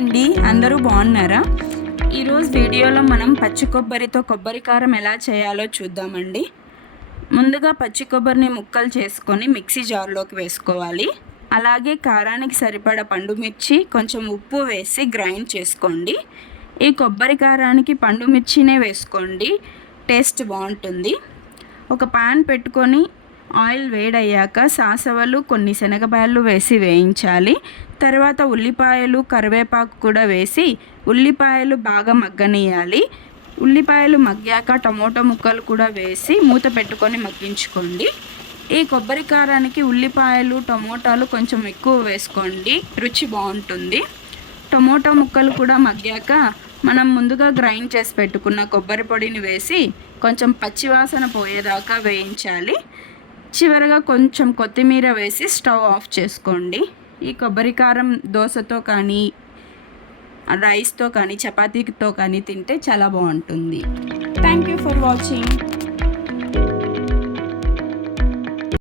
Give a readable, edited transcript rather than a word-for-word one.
Hi అండి, అందరూ బాగున్నారా? ఈరోజు వీడియోలో మనం పచ్చి కొబ్బరితో కొబ్బరి కారం ఎలా చేయాలో చూద్దామండి. ముందుగా పచ్చి కొబ్బరిని ముక్కలు చేసుకొని మిక్సీ జార్లోకి వేసుకోవాలి. అలాగే కారానికి సరిపడా పండు మిర్చి, కొంచెం ఉప్పు వేసి గ్రైండ్ చేసుకోండి. ఈ కొబ్బరి కారానికి పండు మిర్చినే వేసుకోండి, టేస్ట్ బాగుంటుంది. ఒక పాన్ పెట్టుకొని ఆయిల్ వేడయ్యాక సాసవలు, కొన్ని శనగపాయలు వేసి వేయించాలి. తర్వాత ఉల్లిపాయలు, కరివేపాకు కూడా వేసి ఉల్లిపాయలు బాగా మగ్గనియాలి. ఉల్లిపాయలు మగ్గాక టమోటా ముక్కలు కూడా వేసి మూత పెట్టుకొని మగ్గించుకోండి. ఈ కొబ్బరి కారానికి ఉల్లిపాయలు, టమోటాలు కొంచెం ఎక్కువ వేసుకోండి, రుచి బాగుంటుంది. టమోటా ముక్కలు కూడా మగ్గాక మనం ముందుగా గ్రైండ్ చేసి పెట్టుకున్న కొబ్బరి పొడిని వేసి కొంచెం పచ్చివాసన పోయేదాకా వేయించాలి. చివరగా కొంచెం కొత్తిమీర వేసి స్టవ్ ఆఫ్ చేసుకోండి. ఈ కొబ్బరి కారం దోశతో కానీ, రైస్తో కానీ, చపాతీతో కానీ తింటే చాలా బాగుంటుంది. Thank you for watching.